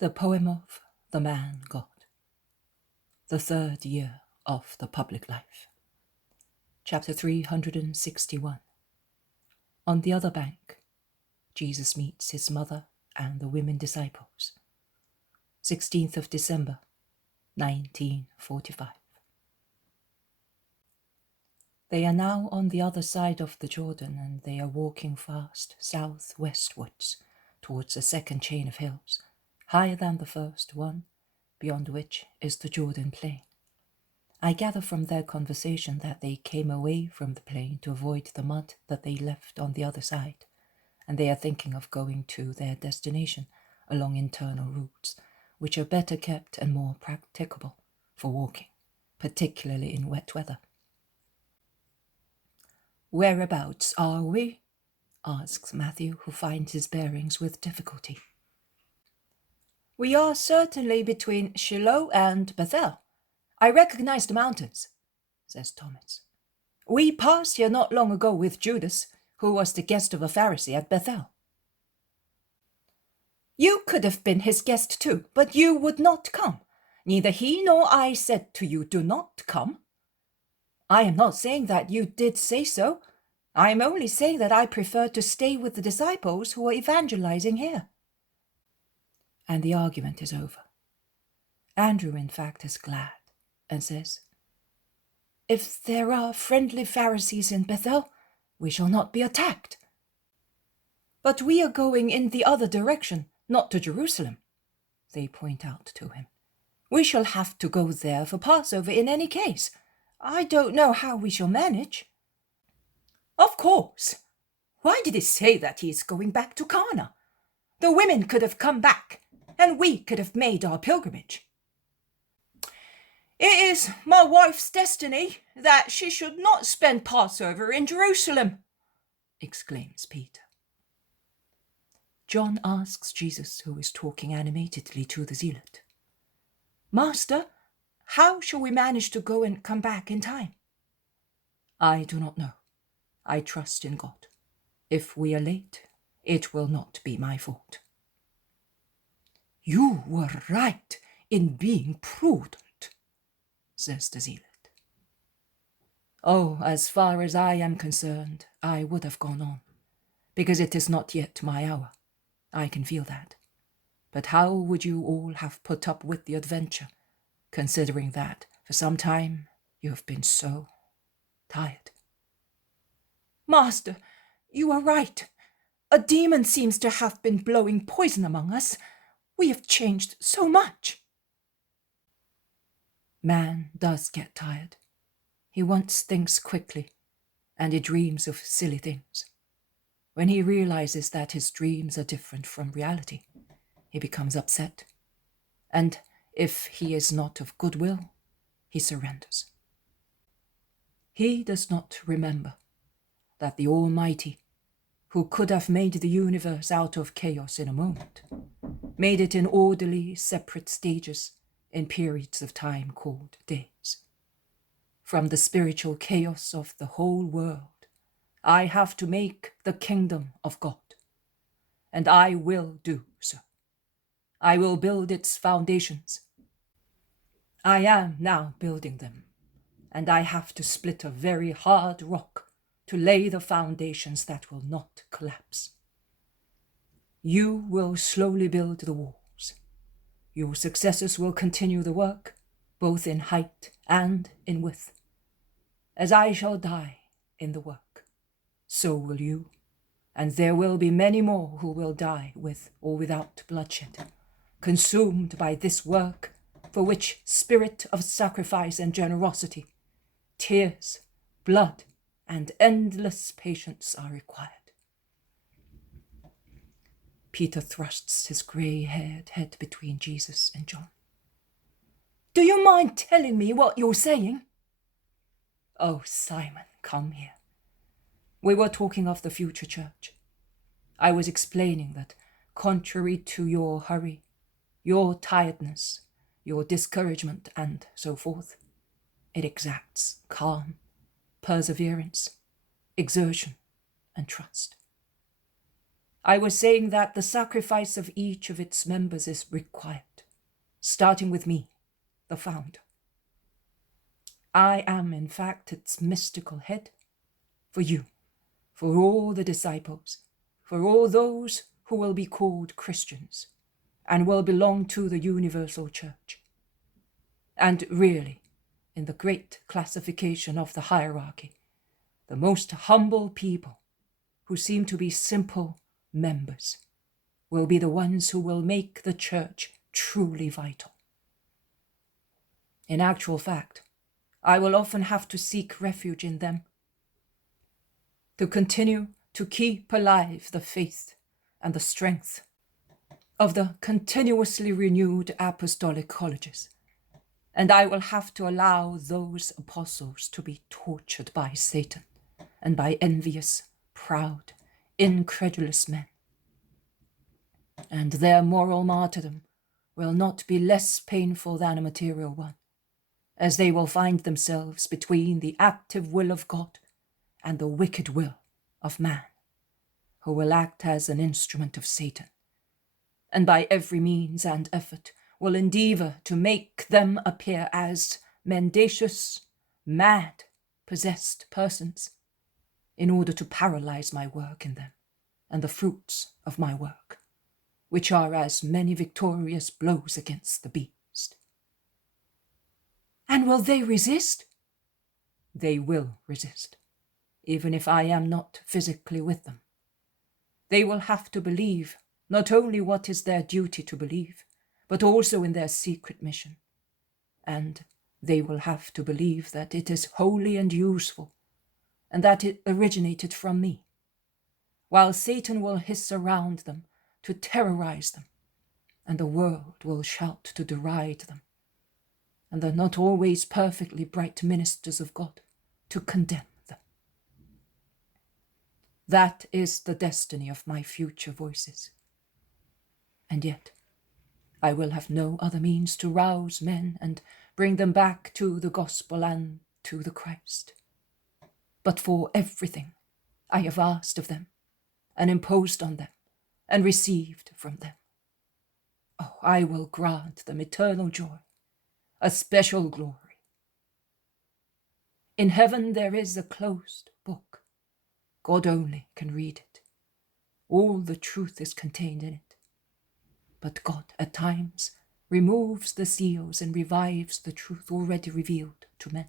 The poem of the man God. The third year of the public life. Chapter 361. On the other bank, Jesus meets his mother and the women disciples. 16th of December, 1945. They are now on the other side of the Jordan, and they are walking fast southwestwards towards a second chain of hills, higher than the first one, beyond which is the Jordan plain. I gather from their conversation that they came away from the plain to avoid the mud that they left on the other side, and they are thinking of going to their destination along internal routes, which are better kept and more practicable for walking, particularly in wet weather. "Whereabouts are we?" asks Matthew, who finds his bearings with difficulty. "We are certainly between Shiloh and Bethel. I recognize the mountains," says Thomas. "We passed here not long ago with Judas, who was the guest of a Pharisee at Bethel." "You could have been his guest too, but you would not come. Neither he nor I said to you, 'Do not come.'" "I am not saying that you did say so. I am only saying that I prefer to stay with the disciples who are evangelizing here." And the argument is over. Andrew, in fact, is glad and says, "If there are friendly Pharisees in Bethel, we shall not be attacked." "But we are going in the other direction, not to Jerusalem," they point out to him. "We shall have to go there for Passover in any case. I don't know how we shall manage." "Of course. Why did he say that he is going back to Cana? The women could have come back, and we could have made our pilgrimage." "It is my wife's destiny that she should not spend Passover in Jerusalem," exclaims Peter. John asks Jesus, who is talking animatedly to the zealot, "Master, how shall we manage to go and come back in time?" "I do not know. I trust in God. If we are late, it will not be my fault." "You were right in being prudent," says the zealot. "Oh, as far as I am concerned, I would have gone on, because it is not yet my hour. I can feel that. But how would you all have put up with the adventure, considering that for some time you have been so tired?" "Master, you are right. A demon seems to have been blowing poison among us. We have changed so much." Man does get tired. He wants things quickly, and he dreams of silly things. When he realizes that his dreams are different from reality, he becomes upset. And if he is not of goodwill, he surrenders. He does not remember that the Almighty, who could have made the universe out of chaos in a moment, made it in orderly, separate stages in periods of time called days. From the spiritual chaos of the whole world, I have to make the kingdom of God, and I will do so. I will build its foundations. I am now building them, and I have to split a very hard rock to lay the foundations that will not collapse. You will slowly build the walls. Your successors will continue the work, both in height and in width. As I shall die in the work, so will you, and there will be many more who will die with or without bloodshed, consumed by this work for which spirit of sacrifice and generosity, tears, blood, and endless patience are required." Peter thrusts his grey-haired head between Jesus and John. "Do you mind telling me what you're saying?" "Oh, Simon, come here. We were talking of the future church. I was explaining that, contrary to your hurry, your tiredness, your discouragement, and so forth, it exacts calm, perseverance, exertion, and trust. I was saying that the sacrifice of each of its members is required, starting with me, the founder. I am, in fact, its mystical head. For you, for all the disciples, for all those who will be called Christians and will belong to the universal church. And really, in the great classification of the hierarchy, the most humble people who seem to be simple members will be the ones who will make the church truly vital. In actual fact, I will often have to seek refuge in them to continue to keep alive the faith and the strength of the continuously renewed apostolic colleges. And I will have to allow those apostles to be tortured by Satan and by envious, proud, incredulous men. And their moral martyrdom will not be less painful than a material one, as they will find themselves between the active will of God and the wicked will of man, who will act as an instrument of Satan, and by every means and effort will endeavor to make them appear as mendacious, mad, possessed persons, in order to paralyze my work in them and the fruits of my work, which are as many victorious blows against the beast. And will they resist? They will resist, even if I am not physically with them. They will have to believe not only what is their duty to believe, but also in their secret mission. And they will have to believe that it is holy and useful, and that it originated from me, while Satan will hiss around them to terrorize them, and the world will shout to deride them, and the not always perfectly bright ministers of God to condemn them. That is the destiny of my future voices. And yet, I will have no other means to rouse men and bring them back to the gospel and to the Christ. But for everything I have asked of them, and imposed on them, and received from them, oh, I will grant them eternal joy, a special glory. In heaven there is a closed book. God only can read it. All the truth is contained in it. But God, at times, removes the seals and revives the truth already revealed to men,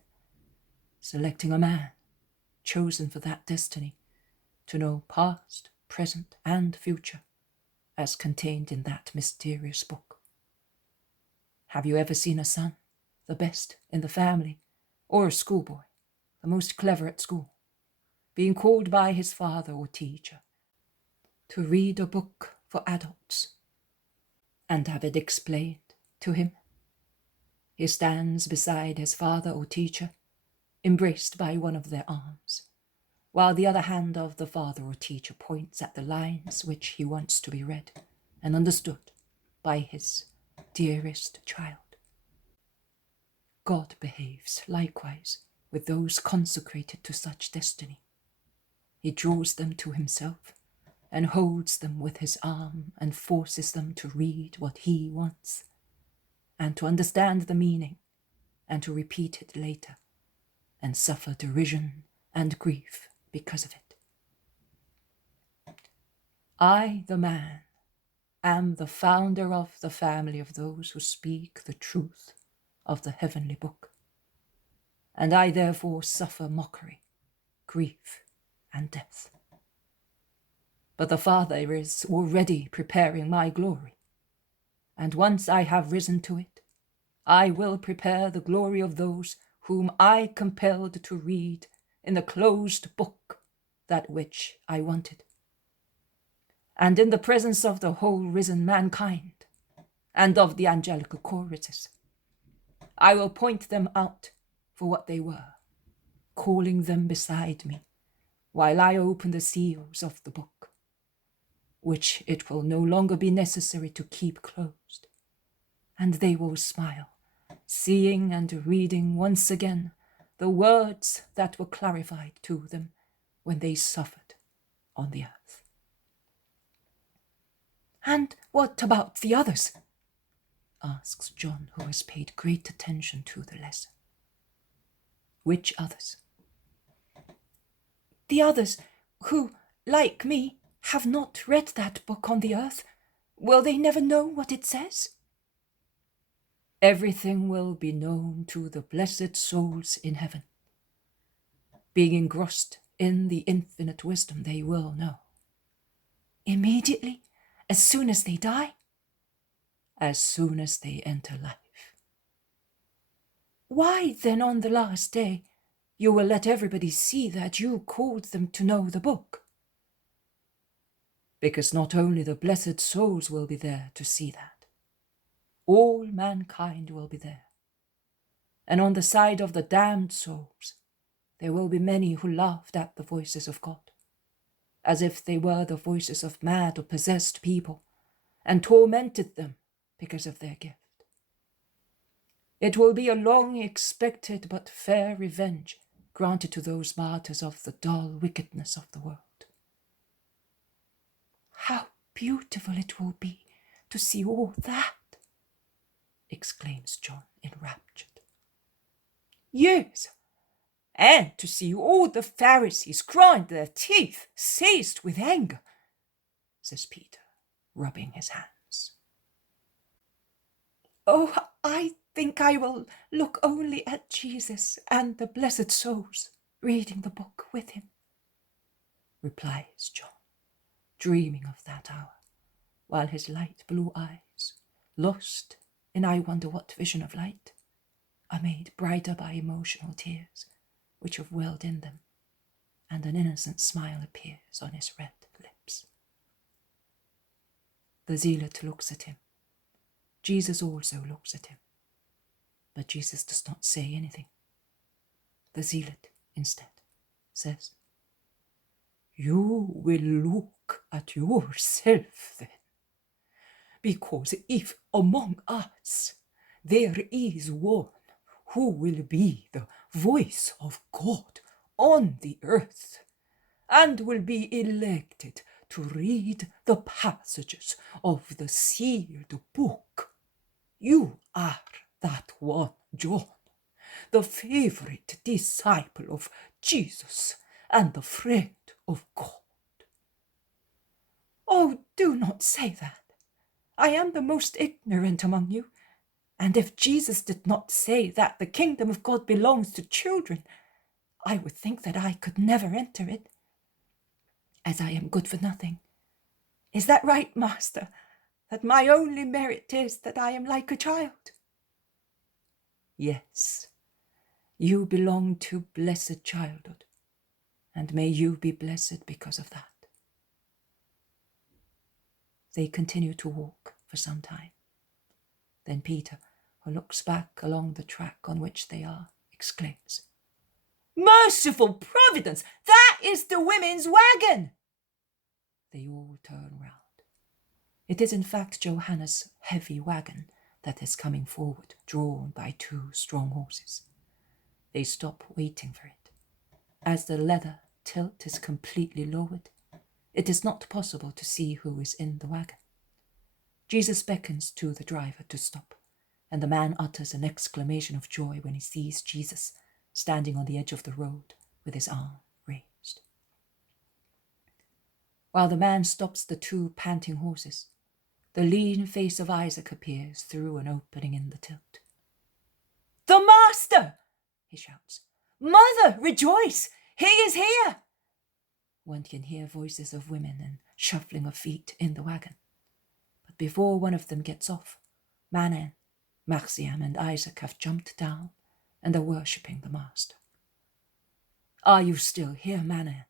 selecting a man chosen for that destiny to know past, present, and future, as contained in that mysterious book. Have you ever seen a son, the best in the family, or a schoolboy, the most clever at school, being called by his father or teacher to read a book for adults and have it explained to him? He stands beside his father or teacher, embraced by one of their arms, while the other hand of the father or teacher points at the lines which he wants to be read and understood by his dearest child. God behaves likewise with those consecrated to such destiny. He draws them to himself and holds them with his arm and forces them to read what he wants, and to understand the meaning, and to repeat it later, and suffer derision and grief because of it. I, the man, am the founder of the family of those who speak the truth of the heavenly book, and I therefore suffer mockery, grief, and death. But the Father is already preparing my glory, and once I have risen to it, I will prepare the glory of those whom I compelled to read in the closed book that which I wanted. And in the presence of the whole risen mankind, and of the angelical choruses, I will point them out for what they were, calling them beside me, while I open the seals of the book, which it will no longer be necessary to keep closed, and they will smile, seeing and reading once again the words that were clarified to them when they suffered on the earth. And what about the others? Asks John, who has paid great attention to the lesson. Which others? The others who, like me, have not read that book on the earth. Will they never know what it says? Everything will be known to the blessed souls in heaven. Being engrossed in the infinite wisdom, they will know. Immediately, as soon as they die? As soon as they enter life. Why then on the last day you will let everybody see that you called them to know the book? Because not only the blessed souls will be there to see that, all mankind will be there. And on the side of the damned souls, there will be many who laughed at the voices of God, as if they were the voices of mad or possessed people, and tormented them because of their gift. It will be a long-expected but fair revenge granted to those martyrs of the dull wickedness of the world. How beautiful it will be to see all that, exclaims John, enraptured. Yes, and to see all the Pharisees grind their teeth, seized with anger, says Peter, rubbing his hands. Oh, I think I will look only at Jesus and the blessed souls reading the book with him, replies John, dreaming of that hour, while his light blue eyes, lost in I wonder what vision of light, are made brighter by emotional tears which have welled in them, and an innocent smile appears on his red lips. The zealot looks at him. Jesus also looks at him. But Jesus does not say anything. The zealot, instead, says, You will look at yourself then, because if among us there is one who will be the voice of God on the earth, and will be elected to read the passages of the sealed book, you are that one, John, the favorite disciple of Jesus and the friend of God. Oh, do not say that. I am the most ignorant among you, and if Jesus did not say that the kingdom of God belongs to children, I would think that I could never enter it, as I am good for nothing. Is that right, Master, that my only merit is that I am like a child? Yes, you belong to blessed childhood, and may you be blessed because of that. They continue to walk for some time. Then Peter, who looks back along the track on which they are, exclaims, Merciful Providence! That is the women's wagon! They all turn round. It is in fact Johanna's heavy wagon that is coming forward, drawn by 2 strong horses. They stop waiting for it. As the leather tilt is completely lowered, it is not possible to see who is in the wagon. Jesus beckons to the driver to stop, and the man utters an exclamation of joy when he sees Jesus standing on the edge of the road with his arm raised. While the man stops the 2 panting horses, the lean face of Isaac appears through an opening in the tilt. The Master! He shouts. Mother, rejoice! He is here! One can hear voices of women and shuffling of feet in the wagon. But before one of them gets off, Manan, Marciam, and Isaac have jumped down and are worshipping the Master. Are you still here, Manan?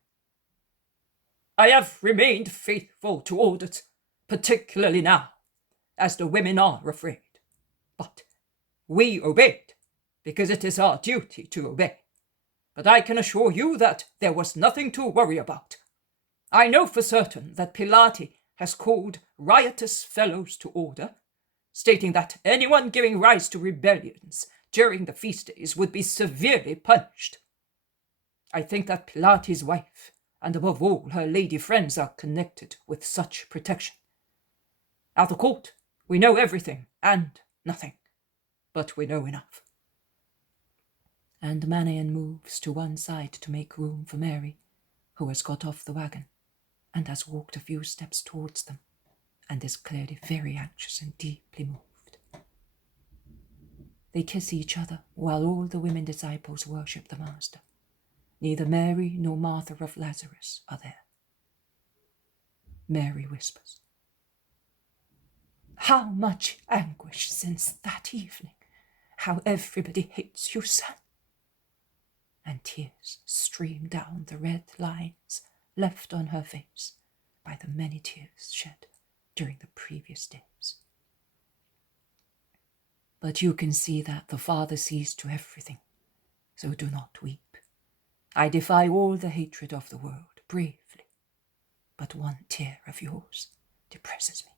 I have remained faithful to orders, particularly now, as the women are afraid. But we obeyed, because it is our duty to obey. But I can assure you that there was nothing to worry about. I know for certain that Pilate has called riotous fellows to order, stating that anyone giving rise to rebellions during the feast days would be severely punished. I think that Pilate's wife, and above all her lady friends, are connected with such protection. At the court, we know everything and nothing, but we know enough. And Manaen moves to one side to make room for Mary, who has got off the wagon and has walked a few steps towards them and is clearly very anxious and deeply moved. They kiss each other while all the women disciples worship the Master. Neither Mary nor Martha of Lazarus are there. Mary whispers, "How much anguish since that evening! How everybody hates you, son!" And tears stream down the red lines left on her face by the many tears shed during the previous days. But you can see that the Father sees to everything, so do not weep. I defy all the hatred of the world bravely, but one tear of yours depresses me.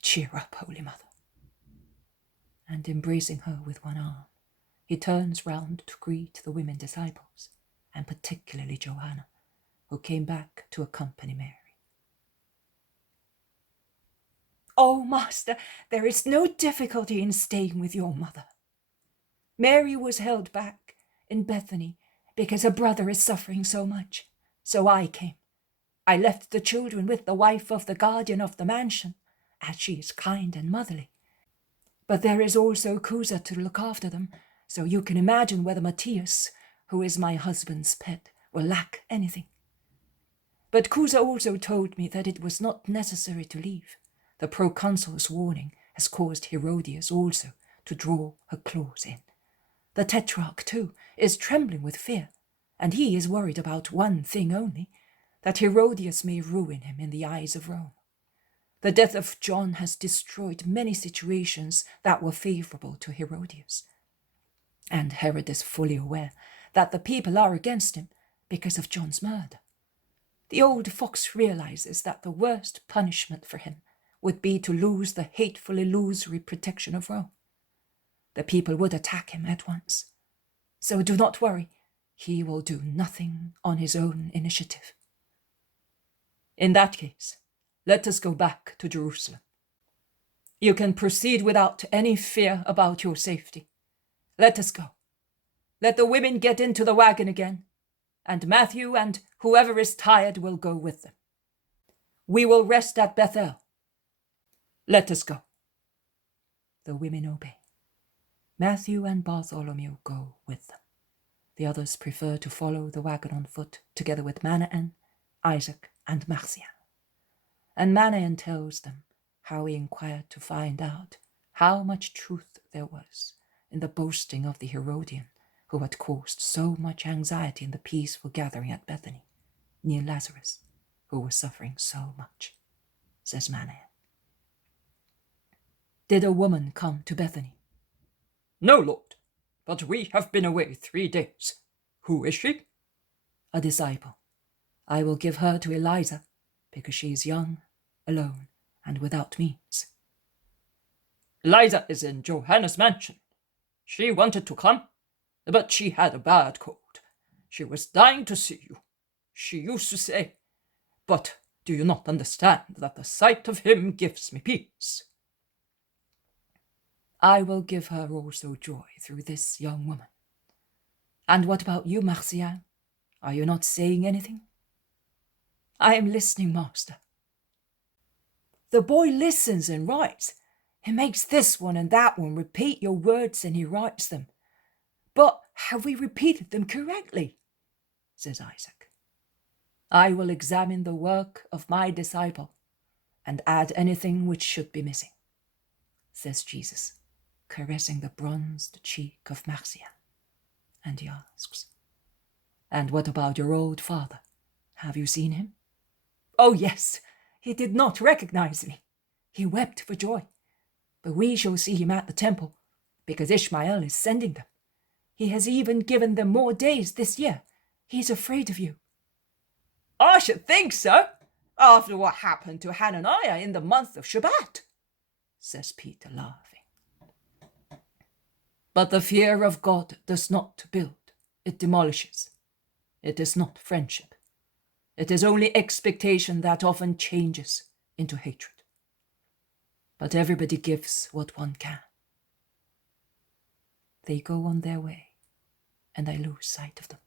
Cheer up, Holy Mother. And embracing her with one arm, he turns round to greet the women disciples, and particularly Johanna, who came back to accompany Mary. "Oh, Master, there is no difficulty in staying with your mother. Mary was held back in Bethany because her brother is suffering so much, so I came. I left the children with the wife of the guardian of the mansion, as she is kind and motherly. But there is also Cusa to look after them, so you can imagine whether Matthias, who is my husband's pet, will lack anything. But Cusa also told me that it was not necessary to leave. The proconsul's warning has caused Herodias also to draw her claws in. The tetrarch, too, is trembling with fear, and he is worried about one thing only, that Herodias may ruin him in the eyes of Rome. The death of John has destroyed many situations that were favorable to Herodias. And Herod is fully aware that the people are against him because of John's murder. The old fox realizes that the worst punishment for him would be to lose the hateful illusory protection of Rome. The people would attack him at once. So do not worry, he will do nothing on his own initiative. In that case, let us go back to Jerusalem. You can proceed without any fear about your safety. Let us go. Let the women get into the wagon again, and Matthew and whoever is tired will go with them. We will rest at Bethel. Let us go." The women obey. Matthew and Bartholomew go with them. The others prefer to follow the wagon on foot, together with Manaen, Isaac, and Marcian. And Manaen tells them how he inquired to find out how much truth there was in the boasting of the Herodian, who had caused so much anxiety in the peaceful gathering at Bethany, near Lazarus, who was suffering so much, says Manaen. "Did a woman come to Bethany?" "No, Lord, but we have been away 3 days. Who is she?" "A disciple. I will give her to Eliza, because she is young, alone, and without means." "Eliza is in Johanna's mansion. She wanted to come, but she had a bad cold. She was dying to see you. She used to say, 'But do you not understand that the sight of him gives me peace?'" "I will give her also joy through this young woman. And what about you, Marcian? Are you not saying anything?" "I am listening, Master." "The boy listens and writes. He makes this one and that one repeat your words and he writes them. But have we repeated them correctly?" says Isaac. "I will examine the work of my disciple and add anything which should be missing," says Jesus, caressing the bronzed cheek of Marcian. And he asks, "And what about your old father? Have you seen him?" "Oh, yes, he did not recognize me. He wept for joy. But we shall see him at the temple, because Ishmael is sending them. He has even given them more days this year. He's afraid of you." "I should think so, after what happened to Hananiah in the month of Shabbat," says Peter, laughing. "But the fear of God does not build, it demolishes. It is not friendship. It is only expectation that often changes into hatred. but everybody gives what one can. They go on their way, and I lose sight of them.